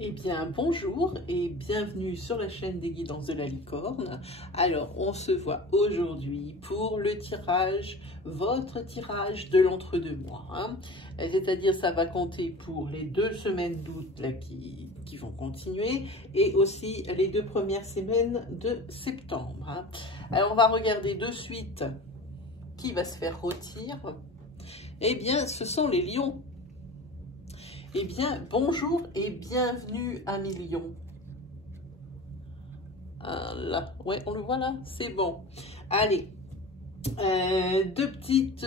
Eh bien, bonjour et bienvenue sur la chaîne des guidances de la licorne. Alors, on se voit aujourd'hui pour le tirage, votre tirage de l'entre-deux-mois. C'est-à-dire, ça va compter pour les 2 semaines d'août qui vont continuer et aussi les 2 premières semaines de septembre. Alors, on va regarder de suite qui va se faire rôtir. Eh bien, ce sont les lions. Eh bien, bonjour et bienvenue à mes lions. Là, ouais, on le voit là, c'est bon. Allez, 2 petites,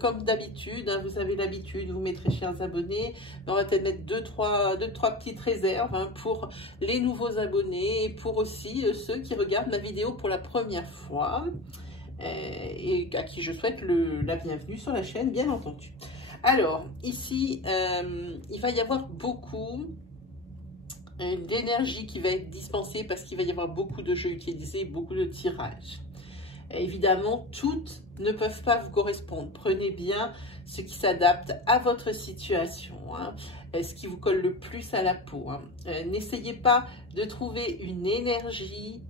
comme d'habitude, vous avez l'habitude, vous mettrez chers abonnés. On va peut-être mettre 2-3 petites réserves pour les nouveaux abonnés et pour aussi ceux qui regardent ma vidéo pour la première fois et à qui je souhaite la bienvenue sur la chaîne, bien entendu. Alors, ici, il va y avoir beaucoup d'énergie qui va être dispensée parce qu'il va y avoir beaucoup de jeux utilisés, beaucoup de tirages. Évidemment, toutes ne peuvent pas vous correspondre. Prenez bien ce qui s'adapte à votre situation, ce qui vous colle le plus à la peau. N'essayez pas de trouver une énergie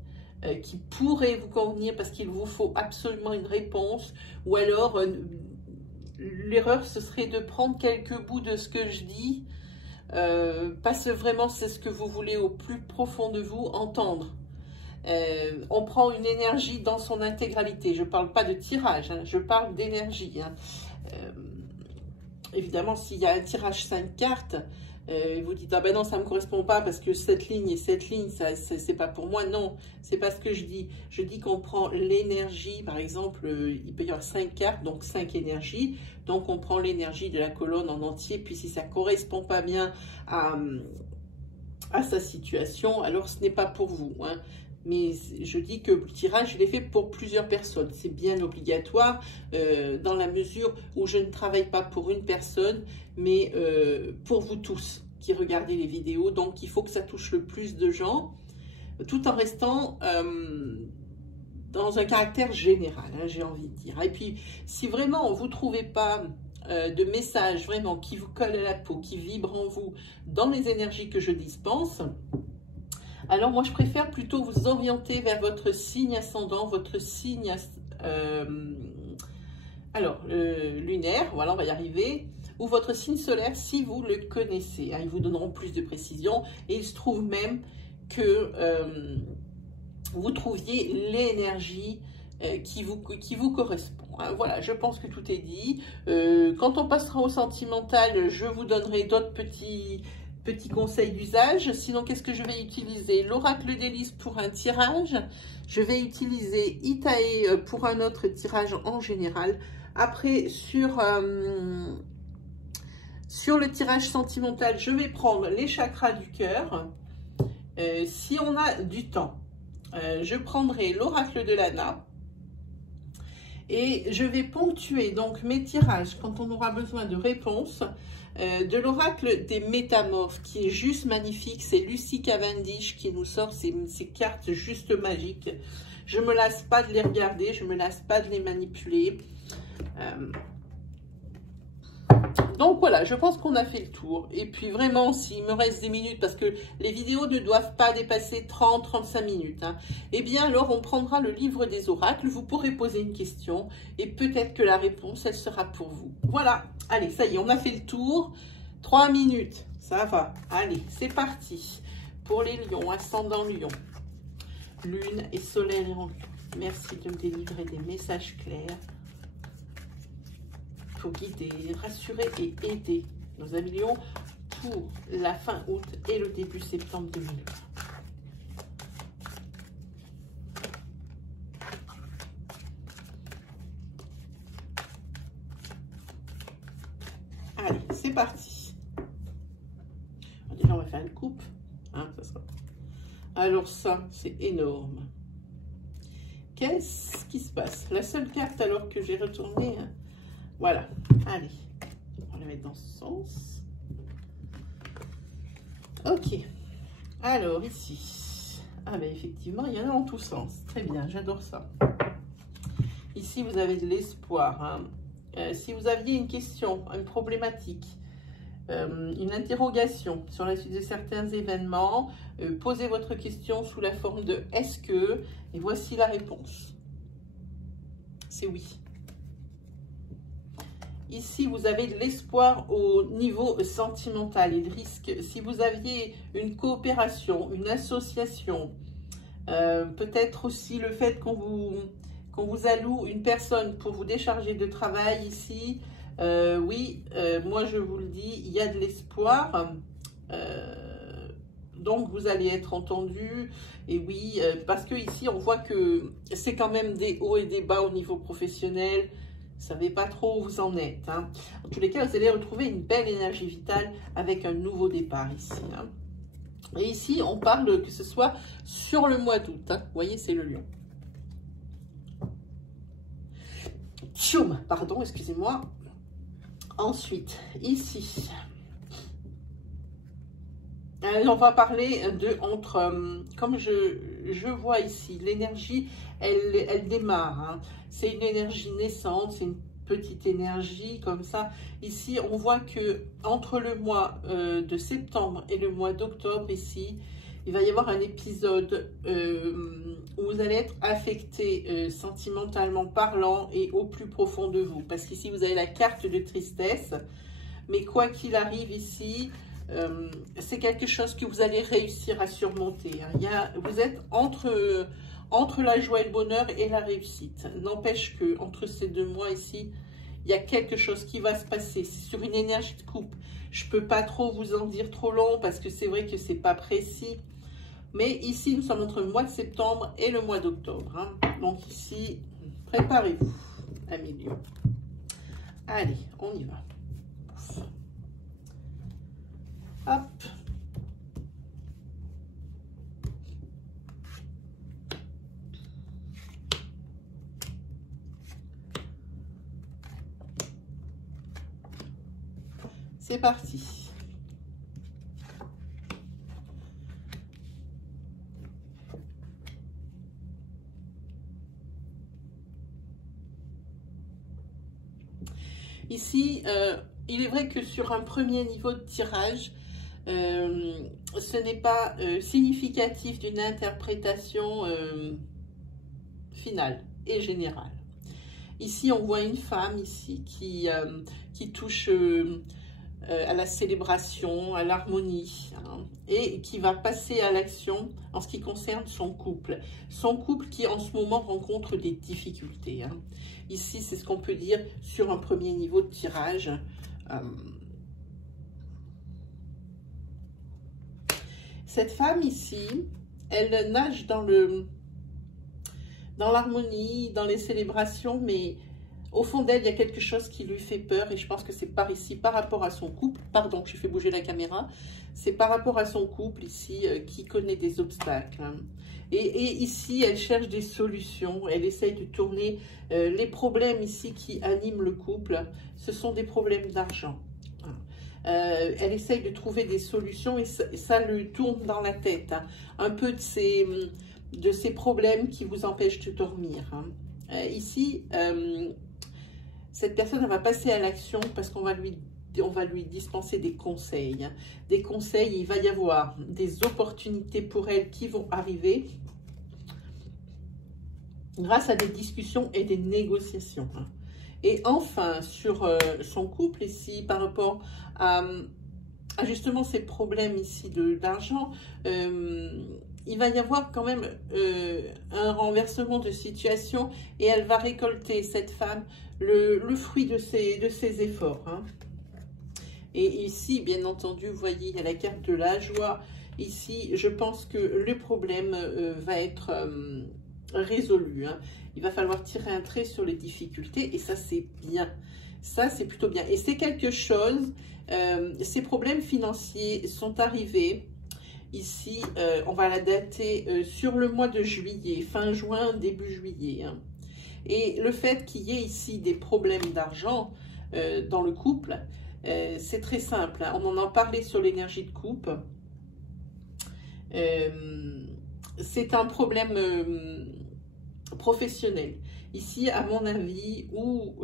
qui pourrait vous convenir parce qu'il vous faut absolument une réponse, ou alors l'erreur, ce serait de prendre quelques bouts de ce que je dis, parce que vraiment, c'est ce que vous voulez au plus profond de vous entendre. On prend une énergie dans son intégralité. Je ne parle pas de tirage, je parle d'énergie. Évidemment, s'il y a un tirage 5 cartes, vous dites, ah ben non, ça ne me correspond pas parce que cette ligne et cette ligne, c'est pas pour moi. Non, c'est pas ce que je dis. Je dis qu'on prend l'énergie, par exemple, il peut y avoir 5 cartes, donc 5 énergies. Donc, on prend l'énergie de la colonne en entier. Puis, si ça ne correspond pas bien à sa situation, alors ce n'est pas pour vous. Mais je dis que le tirage, je l'ai fait pour plusieurs personnes. C'est bien obligatoire dans la mesure où je ne travaille pas pour une personne, mais pour vous tous qui regardez les vidéos. Donc, il faut que ça touche le plus de gens, tout en restant dans un caractère général, j'ai envie de dire. Et puis, si vraiment vous ne trouvez pas de message vraiment qui vous colle à la peau, qui vibre en vous, dans les énergies que je dispense, alors moi je préfère plutôt vous orienter vers votre signe ascendant, votre signe lunaire, voilà, on va y arriver, ou votre signe solaire si vous le connaissez. Ils vous donneront plus de précision et il se trouve même que vous trouviez l'énergie qui vous correspond. Voilà, je pense que tout est dit. Quand on passera au sentimental, je vous donnerai d'autres petits conseils d'usage. Sinon, qu'est-ce que je vais utiliser? L'oracle d'Élise pour un tirage. Je vais utiliser Itae pour un autre tirage en général. Après, sur le tirage sentimental, je vais prendre les chakras du cœur. Si on a du temps, je prendrai l'oracle de l'Anna. Et je vais ponctuer donc mes tirages quand on aura besoin de réponses de l'oracle des métamorphes qui est juste magnifique. C'est Lucy Cavendish qui nous sort ces cartes juste magiques. Je ne me lasse pas de les regarder, je ne me lasse pas de les manipuler. Donc voilà, je pense qu'on a fait le tour. Et puis vraiment, s'il me reste des minutes, parce que les vidéos ne doivent pas dépasser 30-35 minutes, eh bien alors on prendra le livre des oracles, vous pourrez poser une question et peut-être que la réponse, elle sera pour vous. Voilà, allez, ça y est, on a fait le tour. 3 minutes, ça va. Allez, c'est parti. Pour les lions, ascendant lion, lune et soleil en lion. Merci de me délivrer des messages clairs. Pour guider, rassurer et aider nos amis lions pour la fin août et le début septembre 2020. Allez, c'est parti. Déjà, on va faire une coupe. Ça sera... Alors ça, c'est énorme. Qu'est-ce qui se passe? La seule carte alors que j'ai retourné... Voilà, allez, on va la mettre dans ce sens. Ok, alors ici, ben effectivement, il y en a en tous sens. Très bien, j'adore ça. Ici, vous avez de l'espoir. Si vous aviez une question, une problématique, une interrogation sur la suite de certains événements. Posez votre question sous la forme de « est-ce que ?» et voici la réponse. C'est oui. Ici, vous avez de l'espoir au niveau sentimental et de risque. Si vous aviez une coopération, une association, peut-être aussi le fait qu'on vous alloue une personne pour vous décharger de travail ici, oui, moi je vous le dis, il y a de l'espoir. Donc vous allez être entendu. Et oui, parce que ici on voit que c'est quand même des hauts et des bas au niveau professionnel. Vous ne savez pas trop où vous en êtes. Hein. En tous les cas, vous allez retrouver une belle énergie vitale avec un nouveau départ ici. Hein. Et ici, on parle que ce soit sur le mois d'août. Hein. Vous voyez, c'est le lion. Tchoum, pardon, excusez-moi. Ensuite, ici, on va parler comme je vois ici, l'énergie, elle démarre. Hein. C'est une énergie naissante, c'est une petite énergie comme ça. Ici, on voit que entre le mois de septembre et le mois d'octobre, ici, il va y avoir un épisode où vous allez être affecté sentimentalement parlant et au plus profond de vous. Parce qu'ici, vous avez la carte de tristesse. Mais quoi qu'il arrive ici, c'est quelque chose que vous allez réussir à surmonter. Hein. Vous êtes entre la joie et le bonheur et la réussite. N'empêche que entre ces 2 mois ici, il y a quelque chose qui va se passer. C'est sur une énergie de couple. Je ne peux pas trop vous en dire trop long parce que c'est vrai que ce n'est pas précis. Mais ici, nous sommes entre le mois de septembre et le mois d'octobre. Hein. Donc ici, préparez-vous, amis lions. Allez, on y va. Hop. C'est parti. Ici, il est vrai que sur un premier niveau de tirage, ce n'est pas significatif d'une interprétation finale et générale. Ici, on voit une femme ici qui touche à la célébration, à l'harmonie, hein, et qui va passer à l'action en ce qui concerne son couple. Son couple qui, en ce moment, rencontre des difficultés. Hein. Ici, c'est ce qu'on peut dire sur un premier niveau de tirage. Cette femme ici, elle nage dans l'harmonie, dans les célébrations, mais au fond d'elle, il y a quelque chose qui lui fait peur et je pense que c'est par ici, par rapport à son couple. Pardon, j'ai fait bouger la caméra. C'est par rapport à son couple ici qui connaît des obstacles. Hein. Et ici, elle cherche des solutions. Elle essaye de tourner les problèmes ici qui animent le couple. Ce sont des problèmes d'argent. Elle essaye de trouver des solutions et ça lui tourne dans la tête. Hein. Un peu de ces problèmes qui vous empêchent de dormir. Hein. Ici, cette personne elle va passer à l'action parce qu'on va lui dispenser des conseils. Hein. Des conseils, il va y avoir des opportunités pour elle qui vont arriver grâce à des discussions et des négociations. Hein. Et enfin, sur son couple ici, par rapport à justement ces problèmes ici d'argent, il va y avoir quand même un renversement de situation et elle va récolter, cette femme, le fruit de ses efforts. Hein. Et ici, bien entendu, vous voyez, il y a la carte de la joie. Ici, je pense que le problème va être résolu. Hein. Il va falloir tirer un trait sur les difficultés et ça, c'est bien. Ça, c'est plutôt bien. Et c'est quelque chose, ces problèmes financiers sont arrivés. Ici, on va la dater sur le mois de juillet, fin juin, début juillet. Hein. Et le fait qu'il y ait ici des problèmes d'argent dans le couple, c'est très simple. Hein. On en a parlé sur l'énergie de couple. C'est un problème professionnel. Ici, à mon avis, où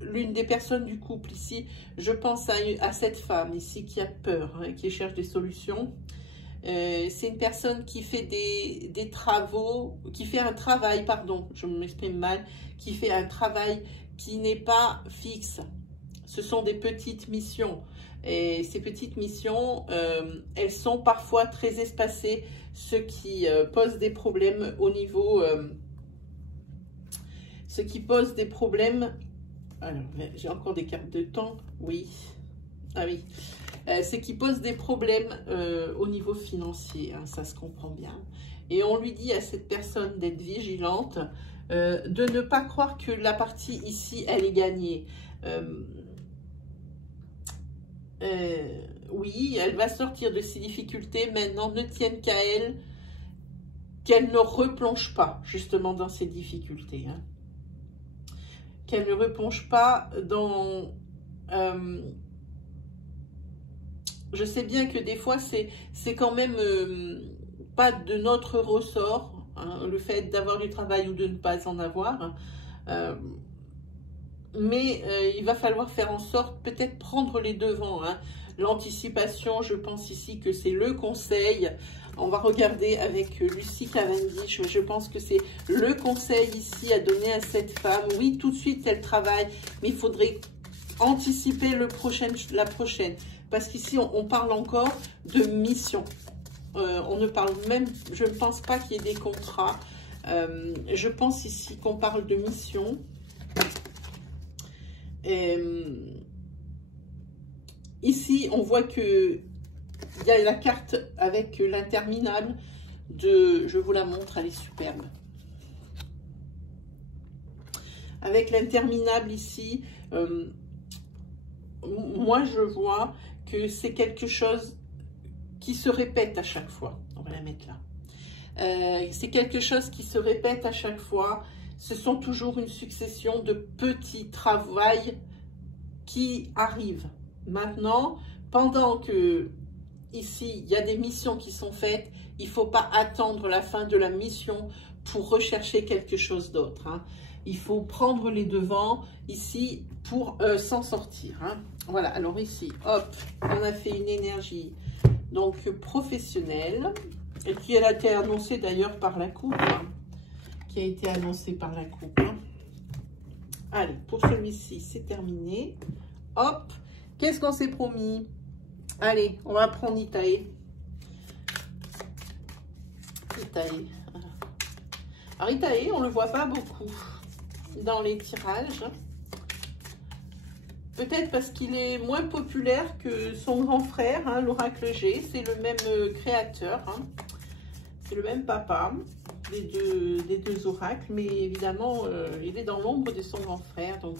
l'une des personnes du couple ici, je pense à cette femme ici qui a peur, hein, qui cherche des solutions. C'est une personne qui fait des travaux, qui fait un travail, pardon, je m'exprime mal, qui fait un travail qui n'est pas fixe. Ce sont des petites missions. Et ces petites missions, elles sont parfois très espacées, ce qui pose des problèmes au niveau... ce qui pose des problèmes... Alors, j'ai encore des cartes de temps, oui. Ah oui. Ce qui pose des problèmes au niveau financier, hein, ça se comprend bien. Et on lui dit à cette personne d'être vigilante, de ne pas croire que la partie ici, elle est gagnée. Oui, elle va sortir de ses difficultés, maintenant ne tiennent qu'à elle, qu'elle ne replonge pas justement dans ses difficultés. Hein. Qu'elle ne replonge pas dans... je sais bien que des fois, c'est quand même pas de notre ressort, hein, le fait d'avoir du travail ou de ne pas en avoir. Mais il va falloir faire en sorte, peut-être prendre les devants. Hein. L'anticipation, je pense ici que c'est le conseil. On va regarder avec Lucie Cavendish. Je pense que c'est le conseil ici à donner à cette femme. Oui, tout de suite, elle travaille, mais il faudrait anticiper la prochaine. Parce qu'ici, on parle encore de mission. On ne parle même, je ne pense pas qu'il y ait des contrats. Je pense ici qu'on parle de mission. Ici, on voit que il y a la carte avec l'interminable de... Je vous la montre, elle est superbe. Avec l'interminable ici, moi je vois que c'est quelque chose qui se répète à chaque fois. On va la mettre là. C'est quelque chose qui se répète à chaque fois. Ce sont toujours une succession de petits travails qui arrivent. Maintenant, pendant que ici, il y a des missions qui sont faites, il ne faut pas attendre la fin de la mission pour rechercher quelque chose d'autre. Hein. Il faut prendre les devants ici pour s'en sortir. Hein. Voilà, alors ici, hop, on a fait une énergie donc professionnelle, et qui a été annoncée d'ailleurs par la coupe, hein, qui a été annoncée par la coupe. Hein. Allez, pour celui-ci, c'est terminé. Hop, qu'est-ce qu'on s'est promis? Allez, on va prendre Itae. Itae. Alors Itae, on ne le voit pas beaucoup dans les tirages. Peut-être parce qu'il est moins populaire que son grand frère, hein, l'Oracle G. C'est le même créateur. Hein. C'est le même papa des deux oracles. Mais évidemment, il est dans l'ombre de son grand frère. Donc,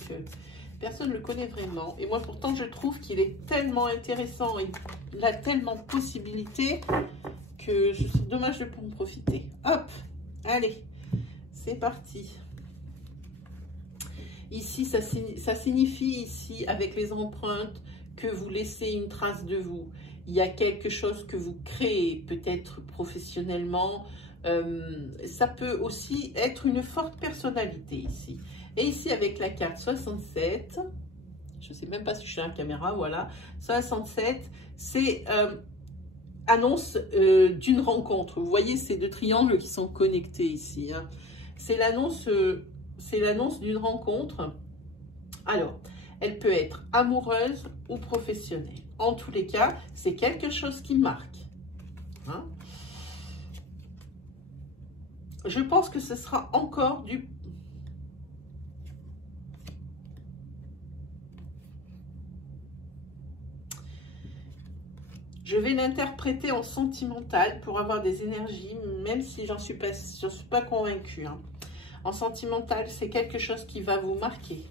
personne ne le connaît vraiment. Et moi, pourtant, je trouve qu'il est tellement intéressant. Et il a tellement de possibilités que c'est dommage de ne pas en profiter. Hop, allez, c'est parti. Ici, ça signifie ici, avec les empreintes, que vous laissez une trace de vous. Il y a quelque chose que vous créez, peut-être professionnellement. Ça peut aussi être une forte personnalité ici. Et ici, avec la carte 67, je ne sais même pas si je suis à la caméra, voilà. 67, c'est annonce d'une rencontre. Vous voyez ces deux triangles qui sont connectés ici. Hein. C'est l'annonce d'une rencontre. Alors, elle peut être amoureuse ou professionnelle. En tous les cas, c'est quelque chose qui marque. Hein? Je pense que ce sera encore du... Je vais l'interpréter en sentimental pour avoir des énergies, même si j'en suis pas convaincue. Hein. En sentimental, c'est quelque chose qui va vous marquer.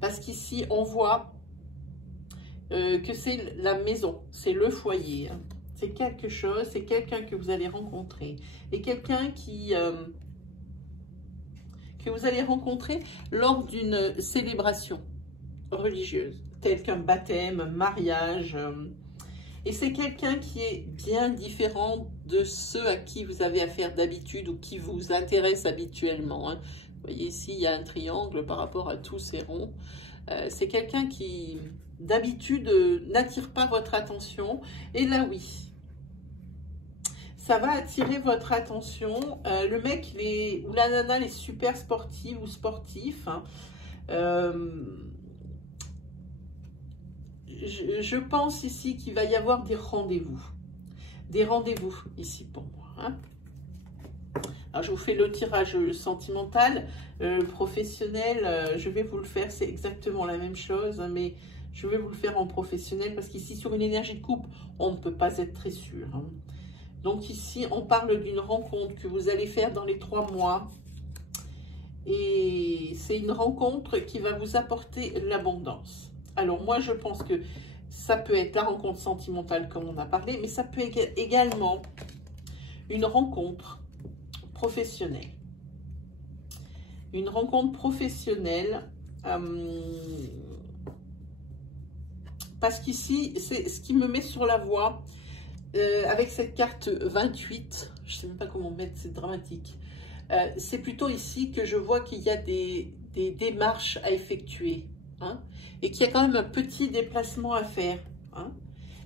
Parce qu'ici, on voit que c'est la maison, c'est le foyer. Hein. C'est quelque chose, c'est quelqu'un que vous allez rencontrer. Et quelqu'un que vous allez rencontrer lors d'une célébration religieuse, telle qu'un baptême, un mariage. Et c'est quelqu'un qui est bien différent de ceux à qui vous avez affaire d'habitude ou qui vous intéressent habituellement. Hein. Vous voyez ici, il y a un triangle par rapport à tous ces ronds. C'est quelqu'un qui, d'habitude, n'attire pas votre attention. Et là, oui. Ça va attirer votre attention. Le mec ou la nana, les super sportives ou sportifs. Hein, je pense ici qu'il va y avoir des rendez-vous. Des rendez-vous ici pour moi. Hein. Alors, je vous fais le tirage sentimental, professionnel. Je vais vous le faire, c'est exactement la même chose. Hein, mais je vais vous le faire en professionnel parce qu'ici, sur une énergie de couple, on ne peut pas être très sûr. Hein. Donc ici, on parle d'une rencontre que vous allez faire dans les 3 mois. Et c'est une rencontre qui va vous apporter l'abondance. Alors moi, je pense que ça peut être la rencontre sentimentale comme on a parlé, mais ça peut être également une rencontre professionnelle. Une rencontre professionnelle, parce qu'ici, c'est ce qui me met sur la voie. Avec cette carte 28, je ne sais même pas comment mettre, c'est dramatique. C'est plutôt ici que je vois qu'il y a des démarches à effectuer. Hein, et qu'il y a quand même un petit déplacement à faire. Hein,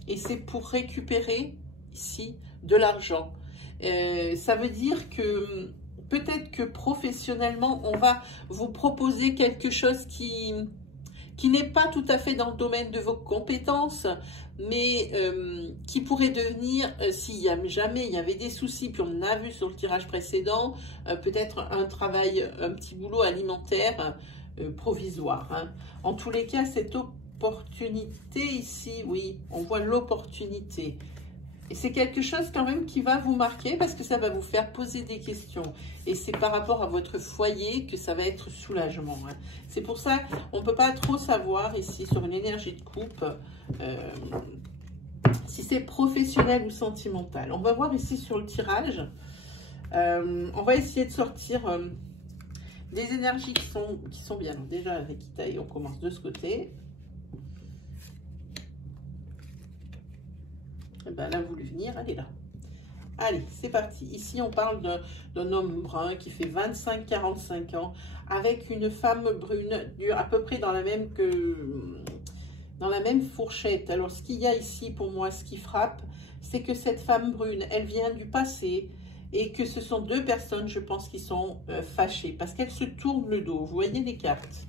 et c'est pour récupérer ici de l'argent. Ça veut dire que peut-être que professionnellement, on va vous proposer quelque chose qui n'est pas tout à fait dans le domaine de vos compétences, mais qui pourrait devenir, si jamais il y avait des soucis, puis on a vu sur le tirage précédent, peut-être un travail, un petit boulot alimentaire provisoire. Hein. En tous les cas, cette opportunité ici, oui, on voit l'opportunité. Et c'est quelque chose quand même qui va vous marquer parce que ça va vous faire poser des questions. Et c'est par rapport à votre foyer que ça va être soulagement. Hein. C'est pour ça qu'on ne peut pas trop savoir ici sur une énergie de couple si c'est professionnel ou sentimental. On va voir ici sur le tirage. On va essayer de sortir des énergies qui sont bien. Donc déjà avec Itaï, on commence de ce côté. Et ben, elle a voulu venir, elle est là. Allez, c'est parti. Ici, on parle d'un homme brun qui fait 25-45 ans avec une femme brune à peu près dans la même fourchette. Alors, ce qu'il y a ici, pour moi, ce qui frappe, c'est que cette femme brune, elle vient du passé et que ce sont 2 personnes, je pense, qui sont fâchées parce qu'elles se tournent le dos. Vous voyez les cartes?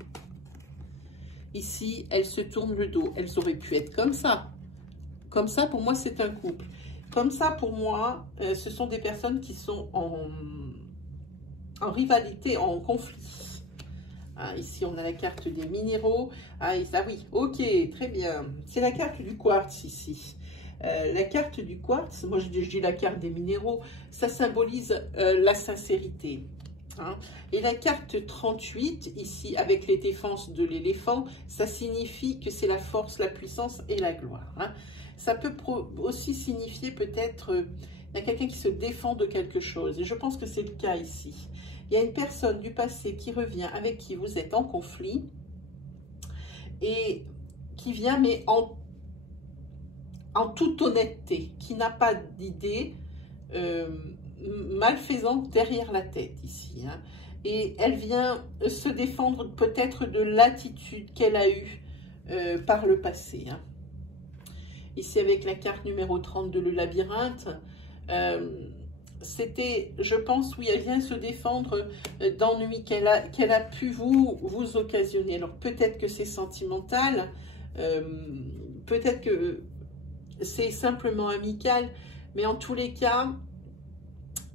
Ici, elles se tournent le dos. Elles auraient pu être comme ça. Comme ça, pour moi, c'est un couple. Comme ça, pour moi, ce sont des personnes qui sont en rivalité, en conflit. Ah, ici, on a la carte des minéraux. Ah, oui, ok, très bien. C'est la carte du quartz ici. La carte du quartz, moi je dis la carte des minéraux, ça symbolise la sincérité. Hein. Et la carte 38, ici, avec les défenses de l'éléphant, ça signifie que c'est la force, la puissance et la gloire. Hein. Ça peut aussi signifier peut-être il y a quelqu'un qui se défend de quelque chose. Et je pense que c'est le cas ici. Il y a une personne du passé qui revient, avec qui vous êtes en conflit, et qui vient, mais en toute honnêteté, qui n'a pas d'idée malfaisante derrière la tête ici. Hein. Et elle vient se défendre peut-être de l'attitude qu'elle a eue par le passé. Hein. Ici, avec la carte numéro 32, le labyrinthe, c'était, je pense, oui, elle vient se défendre d'ennuis qu'elle a pu vous occasionner. Alors, peut-être que c'est sentimental, peut-être que c'est simplement amical, mais en tous les cas,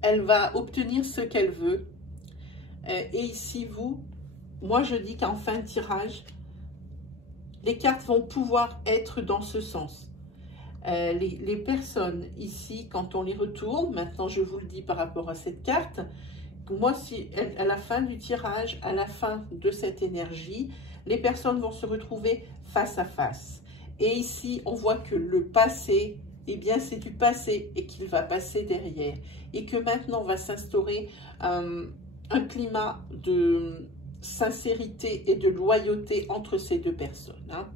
elle va obtenir ce qu'elle veut. Et ici, moi, je dis qu'en fin de tirage, les cartes vont pouvoir être dans ce sens. Les personnes ici, quand on les retourne, maintenant je vous le dis par rapport à cette carte, moi, si à la fin du tirage, à la fin de cette énergie, les personnes vont se retrouver face à face. Et ici, on voit que le passé, eh bien, c'est du passé et qu'il va passer derrière. Et que maintenant, va s'instaurer un climat de sincérité et de loyauté entre ces 2 personnes. Hein.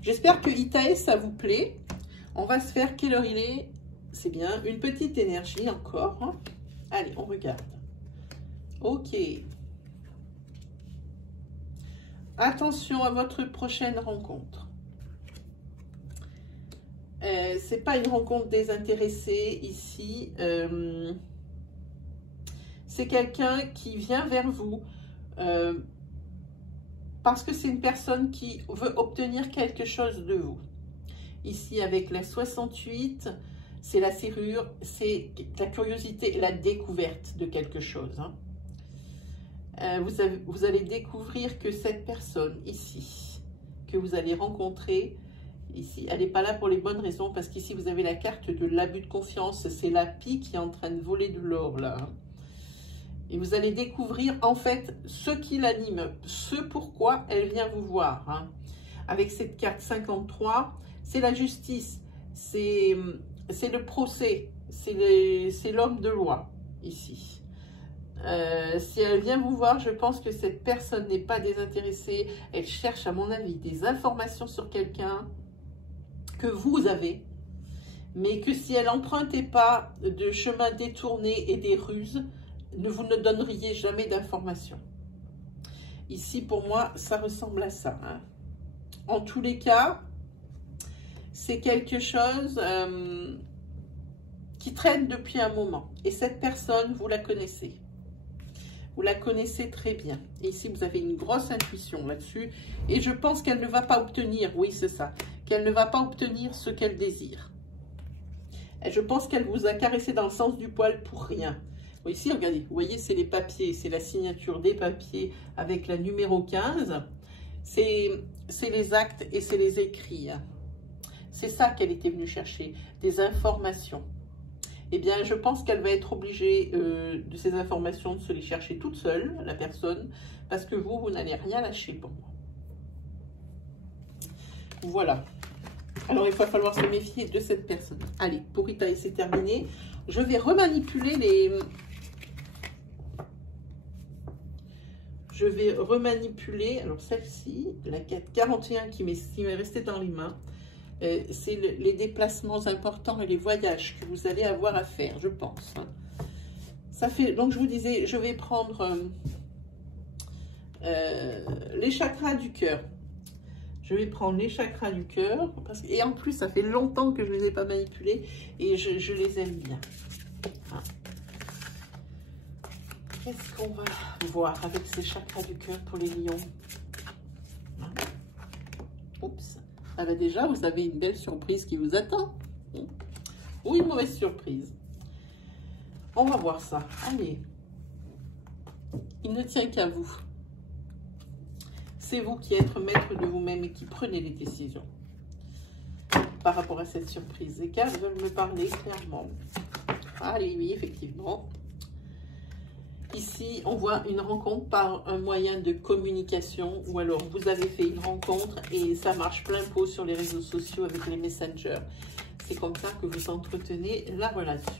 J'espère que Itae, ça vous plaît. On va se faire, quelle heure il est? C'est bien, une petite énergie encore. Hein. Allez, on regarde. Ok. Attention à votre prochaine rencontre. C'est pas une rencontre désintéressée ici. C'est quelqu'un qui vient vers vous parce que c'est une personne qui veut obtenir quelque chose de vous. Ici, avec la 68, c'est la serrure, c'est la curiosité, la découverte de quelque chose. Hein. Vous allez découvrir que cette personne ici, que vous allez rencontrer, ici, elle n'est pas là pour les bonnes raisons, parce qu'ici, vous avez la carte de l'abus de confiance. C'est la pie qui est en train de voler de l'or, là. Et vous allez découvrir, en fait, ce qui l'anime, ce pourquoi elle vient vous voir. Hein. Avec cette carte 53, c'est la justice, c'est le procès, c'est l'homme de loi, ici. Si elle vient vous voir, je pense que cette personne n'est pas désintéressée. Elle cherche, à mon avis, des informations sur quelqu'un que vous avez, mais que si elle n'empruntait pas de chemin détourné et des ruses, vous ne donneriez jamais d'informations. Ici, pour moi, ça ressemble à ça. Hein. En tous les cas, c'est quelque chose qui traîne depuis un moment. Et cette personne, vous la connaissez. Vous la connaissez très bien. Et ici, vous avez une grosse intuition là-dessus. Et je pense qu'elle ne va pas obtenir, oui, c'est ça, qu'elle ne va pas obtenir ce qu'elle désire. Et je pense qu'elle vous a caressé dans le sens du poil pour rien. Ici, regardez, vous voyez, c'est les papiers, c'est la signature des papiers avec la numéro 15. C'est les actes et c'est les écrits. C'est ça qu'elle était venue chercher, des informations. Eh bien, je pense qu'elle va être obligée de ces informations de se les chercher toute seule, la personne, parce que vous n'allez rien lâcher pour moi. Voilà. Alors, il va falloir se méfier de cette personne. Allez, pour Rita, c'est terminé. Je vais remanipuler les... Je vais remanipuler, alors celle-ci, la 41 qui m'est restée dans les mains. C'est les déplacements importants et les voyages que vous allez avoir à faire, je pense. Hein. Ça fait, donc je vous disais, je vais prendre les chakras du cœur. Je vais prendre les chakras du cœur. Et en plus, ça fait longtemps que je ne les ai pas manipulés et je les aime bien. Hein. Qu'est-ce qu'on va voir avec ces chakras du cœur pour les lions? Hein. Oups. Ah ben déjà, vous avez une belle surprise qui vous attend. Ou une mauvaise surprise. On va voir ça. Allez. Il ne tient qu'à vous. C'est vous qui êtes maître de vous-même et qui prenez les décisions par rapport à cette surprise. Les cartes veulent me parler clairement. Allez, oui, effectivement. Ici, on voit une rencontre par un moyen de communication ou alors vous avez fait une rencontre et ça marche plein pot sur les réseaux sociaux avec les messengers. C'est comme ça que vous entretenez la relation.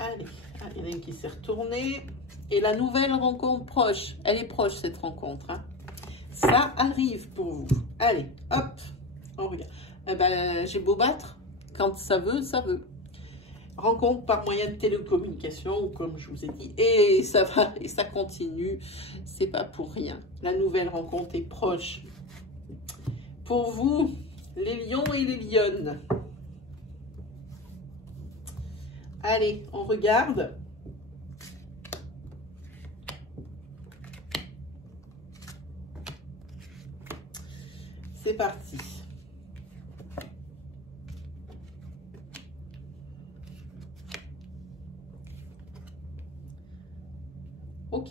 Allez, il y en a une qui s'est retournée. Et la nouvelle rencontre proche, elle est proche cette rencontre. Hein. Ça arrive pour vous. Allez, hop, on regarde. Eh ben, j'ai beau battre, quand ça veut, ça veut. Rencontre par moyen de télécommunication, comme je vous ai dit, et ça va, et ça continue, c'est pas pour rien. La nouvelle rencontre est proche. Pour vous, les lions et les lionnes. Allez, on regarde. C'est parti. Ok.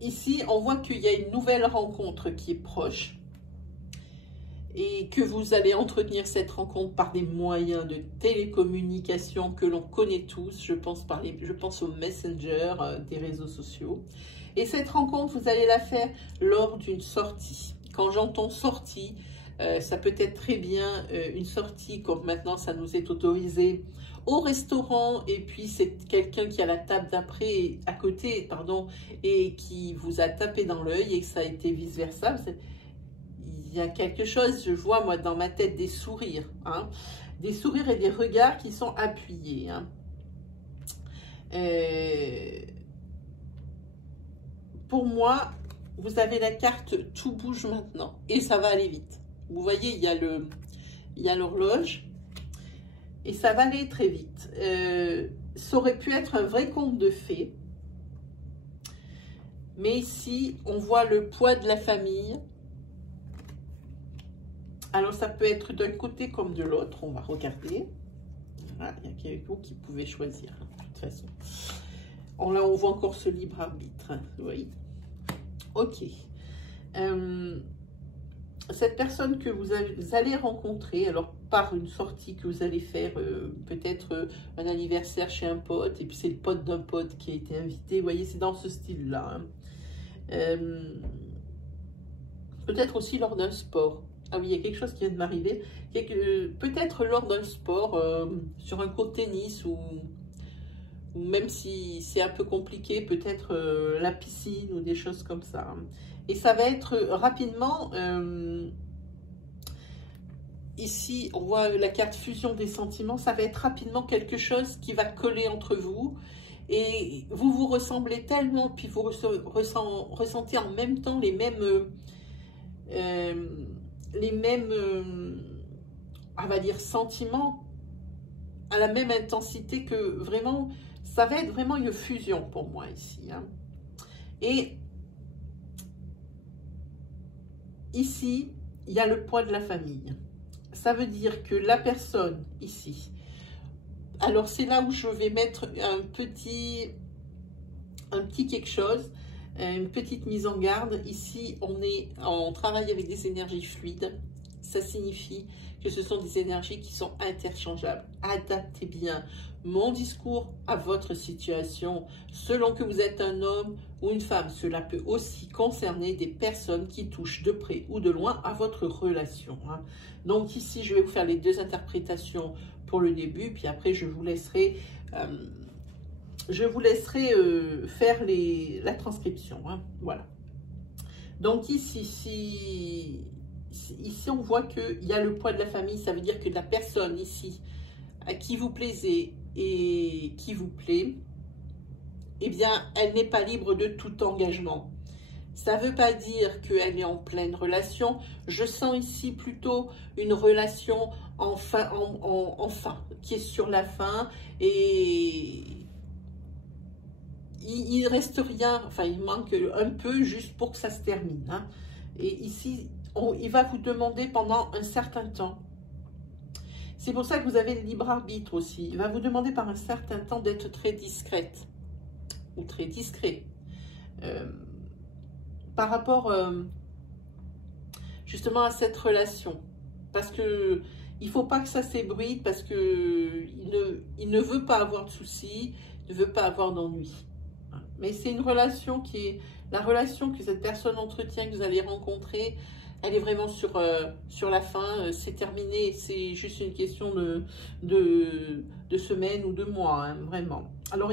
Ici, on voit qu'il y a une nouvelle rencontre qui est proche et que vous allez entretenir cette rencontre par des moyens de télécommunication que l'on connaît tous. Je pense aux messengers des réseaux sociaux. Et cette rencontre, vous allez la faire lors d'une sortie. Quand j'entends sortie, ça peut être très bien une sortie, comme maintenant ça nous est autorisé, au restaurant, et puis c'est quelqu'un qui a la table d'après, à côté, pardon, et qui vous a tapé dans l'œil et que ça a été vice-versa. Il y a quelque chose, je vois moi dans ma tête des sourires. Hein. des sourires et des regards qui sont appuyés. Hein. Pour moi, vous avez la carte « Tout bouge maintenant » et ça va aller vite. Vous voyez, il y a l'horloge et ça va aller très vite. Ça aurait pu être un vrai conte de fées. Mais ici, on voit le poids de la famille. Alors, ça peut être d'un côté comme de l'autre. On va regarder. Voilà, il y a quelqu'un qui pouvait choisir, hein, de toute façon. Là, on voit encore ce libre arbitre. Hein, vous voyez. Ok. Cette personne que vous allez rencontrer, alors par une sortie que vous allez faire, peut-être un anniversaire chez un pote, et puis c'est le pote d'un pote qui a été invité. Vous voyez, c'est dans ce style-là. Hein. Peut-être aussi lors d'un sport. Ah oui, il y a quelque chose qui vient de m'arriver. Peut-être lors d'un sport, sur un court de tennis, ou même si c'est un peu compliqué, peut-être la piscine ou des choses comme ça. Et ça va être rapidement, ici on voit la carte fusion des sentiments, ça va être rapidement quelque chose qui va coller entre vous. Et vous vous ressemblez tellement, puis vous ressentez en même temps les mêmes on va dire, sentiments à la même intensité, que vraiment, ça va être vraiment une fusion pour moi ici. Hein. Et ici, il y a le poids de la famille. Ça veut dire que la personne ici, alors c'est là où je vais mettre un petit quelque chose, une petite mise en garde. Ici, on travaille avec des énergies fluides. Ça signifie que ce sont des énergies qui sont interchangeables. Adaptez bien mon discours à votre situation, selon que vous êtes un homme ou une femme. Cela peut aussi concerner des personnes qui touchent de près ou de loin à votre relation. Hein. Donc ici, je vais vous faire les deux interprétations pour le début, puis après, je vous laisserai faire la transcription. Hein. Voilà. Donc ici, on voit qu'il y a le poids de la famille. Ça veut dire que la personne ici, à qui vous plaisez et qui vous plaît, eh bien, elle n'est pas libre de tout engagement. Ça ne veut pas dire qu'elle est en pleine relation. Je sens ici plutôt une relation en fin, qui est sur la fin. Et il ne reste rien, enfin, il manque un peu juste pour que ça se termine. Hein. Et ici, il va vous demander pendant un certain temps. C'est pour ça que vous avez le libre arbitre aussi. Il va vous demander par un certain temps d'être très discrète ou très discret. Par rapport justement à cette relation. Parce que il ne faut pas que ça s'ébruite, parce que il ne veut pas avoir de soucis, il ne veut pas avoir d'ennui. Mais c'est une relation qui est la relation que cette personne entretient, que vous allez rencontrer. Elle est vraiment sur la fin, c'est terminé, c'est juste une question de semaines ou de mois, hein, vraiment. Alors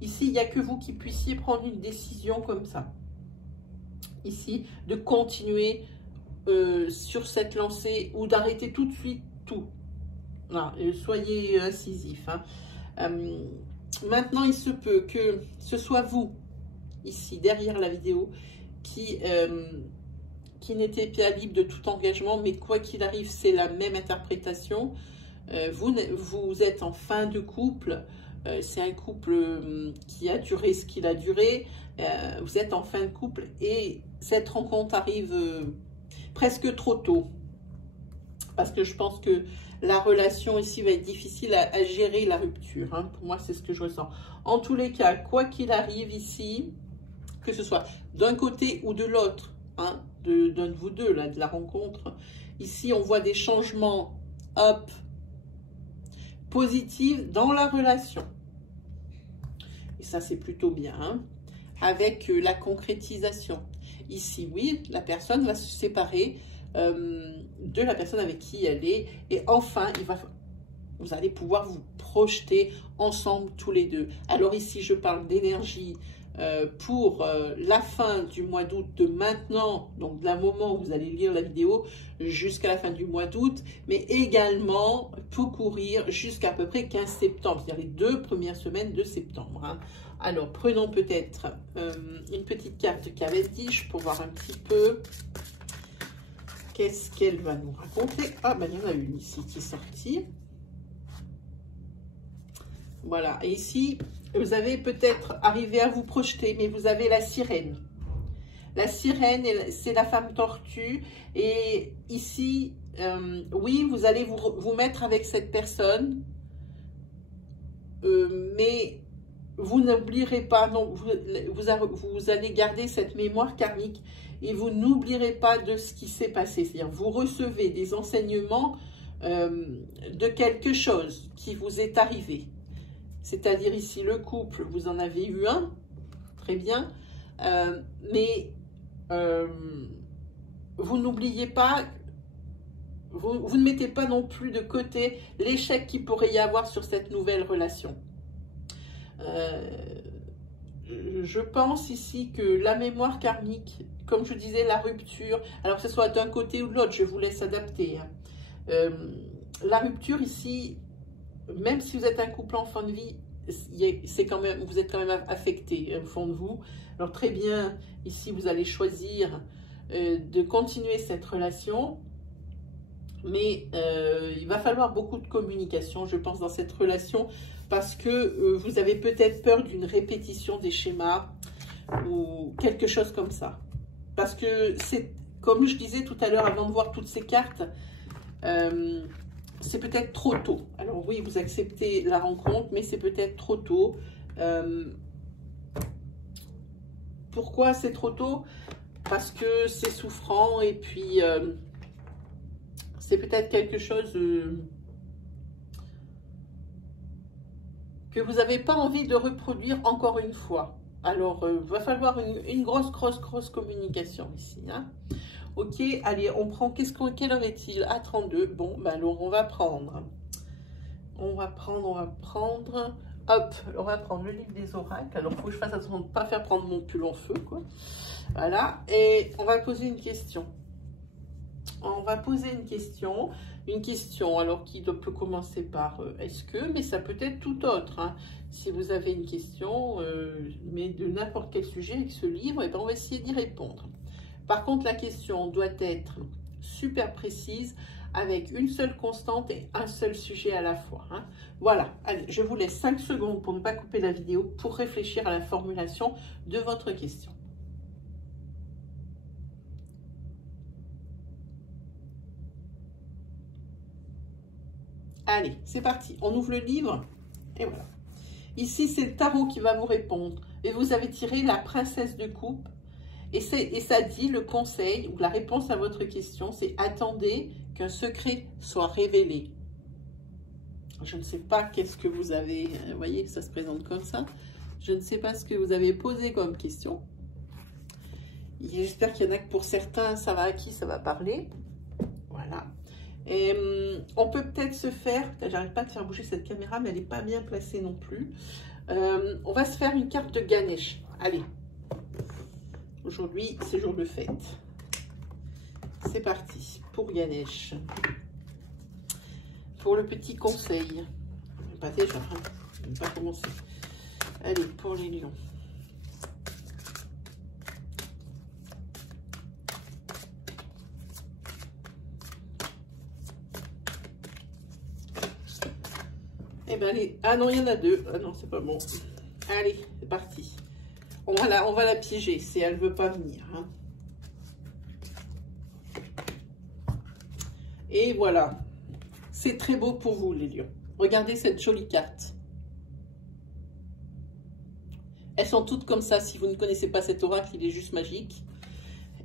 ici, il n'y a que vous qui puissiez prendre une décision comme ça. Ici, de continuer sur cette lancée ou d'arrêter tout de suite tout. Voilà, soyez incisif. Hein. Maintenant, il se peut que ce soit vous, ici, derrière la vidéo, qui n'était pas libre de tout engagement, mais quoi qu'il arrive, c'est la même interprétation. Vous êtes en fin de couple, c'est un couple qui a duré ce qu'il a duré, vous êtes en fin de couple et cette rencontre arrive presque trop tôt. Parce que je pense que la relation ici va être difficile à gérer la rupture. Hein. Pour moi, c'est ce que je ressens. En tous les cas, quoi qu'il arrive ici, que ce soit d'un côté ou de l'autre, hein, d'un de vous deux, là, de la rencontre. Ici, on voit des changements, hop, positifs dans la relation. Et ça, c'est plutôt bien, hein, avec la concrétisation. Ici, oui, la personne va se séparer de la personne avec qui elle est. Et enfin, vous allez pouvoir vous projeter ensemble tous les deux. Alors ici, je parle d'énergie pour la fin du mois d'août, de maintenant, donc de la moment où vous allez lire la vidéo, jusqu'à la fin du mois d'août, mais également pour courir jusqu'à peu près 15 septembre, c'est-à-dire les 2 premières semaines de septembre. Hein. Alors, prenons peut-être une petite carte Cavendish pour voir un petit peu qu'est-ce qu'elle va nous raconter. Ah, ben il y en a une ici qui est sortie. Voilà, et ici, vous avez peut-être arrivé à vous projeter, mais vous avez la sirène. La sirène, c'est la femme tortue. Et ici, oui, vous allez vous mettre avec cette personne, mais vous n'oublierez pas, non, vous allez garder cette mémoire karmique et vous n'oublierez pas de ce qui s'est passé. C'est-à-dire, vous recevez des enseignements de quelque chose qui vous est arrivé. C'est-à-dire ici, le couple, vous en avez eu un, très bien, mais vous n'oubliez pas, vous ne mettez pas non plus de côté l'échec qu'il pourrait y avoir sur cette nouvelle relation. Je pense ici que la mémoire karmique, comme je disais, la rupture, alors que ce soit d'un côté ou de l'autre, je vous laisse adapter. Hein. La rupture ici, même si vous êtes un couple en fin de vie, c'est quand même, vous êtes quand même affecté au fond de vous. Alors très bien, ici vous allez choisir de continuer cette relation, mais il va falloir beaucoup de communication, je pense, dans cette relation, parce que vous avez peut-être peur d'une répétition des schémas ou quelque chose comme ça. Parce que c'est, comme je disais tout à l'heure avant de voir toutes ces cartes, c'est peut-être trop tôt. Alors oui, vous acceptez la rencontre, mais c'est peut-être trop tôt. Pourquoi c'est trop tôt? Parce que c'est souffrant et puis c'est peut-être quelque chose que vous n'avez pas envie de reproduire encore une fois. Alors, il va falloir une grosse communication ici. Hein. Ok, allez, on prend, quelle heure est-il? À 32. Bon, ben alors on va prendre. On va prendre. Hop, on va prendre le livre des oracles. Alors, il faut que je fasse attention de ne pas faire prendre mon pull en feu, quoi. Voilà, et on va poser une question. On va poser une question alors qui peut commencer par est-ce que, mais ça peut être tout autre. Hein. Si vous avez une question, mais de n'importe quel sujet avec ce livre, et ben on va essayer d'y répondre. Par contre, la question doit être super précise, avec une seule constante et un seul sujet à la fois. Hein. Voilà, allez, je vous laisse 5 secondes pour ne pas couper la vidéo, pour réfléchir à la formulation de votre question. Allez, c'est parti. On ouvre le livre et voilà. Ici, c'est le tarot qui va vous répondre. Et vous avez tiré la princesse de coupe. Et ça dit le conseil ou la réponse à votre question, c'est attendez qu'un secret soit révélé. Je ne sais pas qu'est-ce que vous avez, vous voyez, ça se présente comme ça. Je ne sais pas ce que vous avez posé comme question. J'espère qu'il y en a que pour certains, ça va à qui ça va parler. Voilà. Et on peut peut-être se faire, j'arrive pas à faire bouger cette caméra, mais elle n'est pas bien placée non plus. On va se faire une carte de Ganesh. Allez. Aujourd'hui, c'est jour de fête. C'est parti pour Ganesh. Pour le petit conseil. Pas déjà, hein. Je ne vais pas commencer. Allez, pour les lions. Eh ben, allez. Ah non, il y en a 2. Ah non, c'est pas bon. Allez, c'est parti. On va la piéger, si elle ne veut pas venir. Hein. Et voilà. C'est très beau pour vous, les lions. Regardez cette jolie carte. Elles sont toutes comme ça. Si vous ne connaissez pas cet oracle, il est juste magique.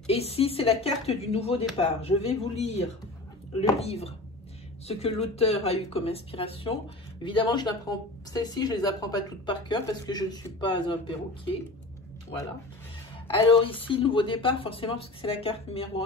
Et ici, c'est la carte du nouveau départ. Je vais vous lire le livre, ce que l'auteur a eu comme inspiration. Évidemment, celles-ci, je ne les apprends pas toutes par cœur parce que je ne suis pas un perroquet. Voilà. Alors ici, nouveau départ, forcément, parce que c'est la carte numéro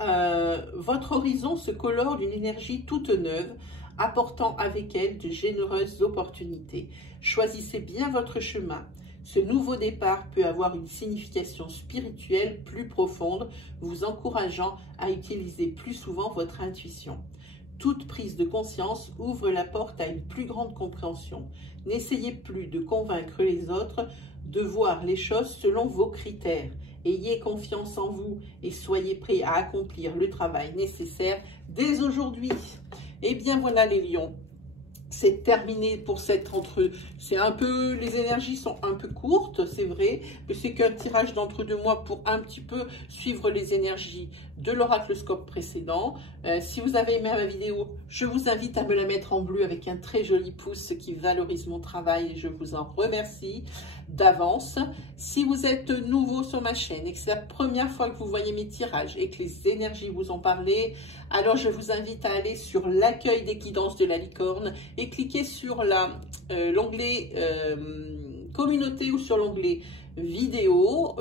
1. Votre horizon se colore d'une énergie toute neuve, apportant avec elles de généreuses opportunités. Choisissez bien votre chemin. Ce nouveau départ peut avoir une signification spirituelle plus profonde, vous encourageant à utiliser plus souvent votre intuition. Toute prise de conscience ouvre la porte à une plus grande compréhension. N'essayez plus de convaincre les autres de voir les choses selon vos critères. Ayez confiance en vous et soyez prêts à accomplir le travail nécessaire dès aujourd'hui. Et bien voilà les lions. C'est terminé pour cette rentrée. C'est un peu, les énergies sont un peu courtes, c'est vrai, mais c'est qu'un tirage d'entre-deux mois pour un petit peu suivre les énergies de l'oracloscope précédent. Si vous avez aimé ma vidéo, je vous invite à me la mettre en bleu avec un très joli pouce qui valorise mon travail et je vous en remercie d'avance. Si vous êtes nouveau sur ma chaîne et que c'est la première fois que vous voyez mes tirages et que les énergies vous ont parlé, alors je vous invite à aller sur l'accueil des guidances de la licorne et cliquer sur l'onglet communauté ou sur l'onglet vidéo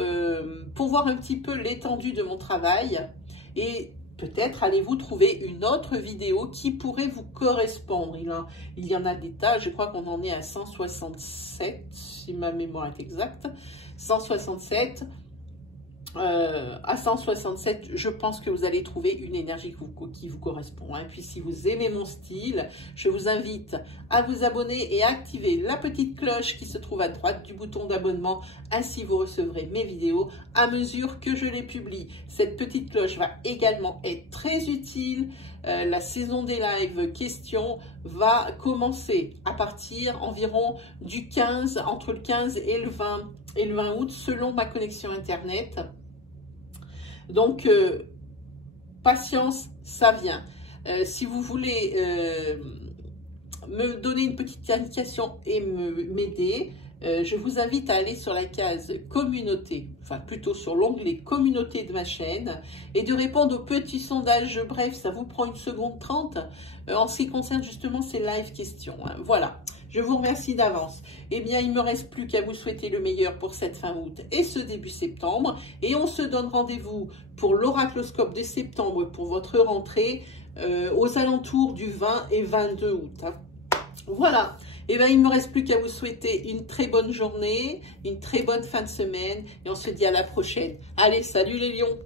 pour voir un petit peu l'étendue de mon travail et peut-être allez-vous trouver une autre vidéo qui pourrait vous correspondre. Il y en a des tas, je crois qu'on en est à 167, si ma mémoire est exacte. 167. À 167, je pense que vous allez trouver une énergie qui vous correspond. Et puis, si vous aimez mon style, je vous invite à vous abonner et à activer la petite cloche qui se trouve à droite du bouton d'abonnement. Ainsi, vous recevrez mes vidéos à mesure que je les publie. Cette petite cloche va également être très utile. La saison des lives questions va commencer à partir environ du 15, entre le 15 et le 20 août, selon ma connexion Internet. Donc, patience, ça vient. Si vous voulez me donner une petite indication et m'aider, je vous invite à aller sur la case communauté, enfin plutôt sur l'onglet communauté de ma chaîne et de répondre au petit sondage bref, ça vous prend 1 seconde 30 en ce qui concerne justement ces live questions. Hein. Voilà, je vous remercie d'avance. Eh bien, il ne me reste plus qu'à vous souhaiter le meilleur pour cette fin août et ce début septembre et on se donne rendez-vous pour l'oracloscope de septembre pour votre rentrée aux alentours du 20 et 22 août. Hein. Voilà. Et bien, il ne me reste plus qu'à vous souhaiter une très bonne journée, une très bonne fin de semaine et on se dit à la prochaine. Allez, salut les lions!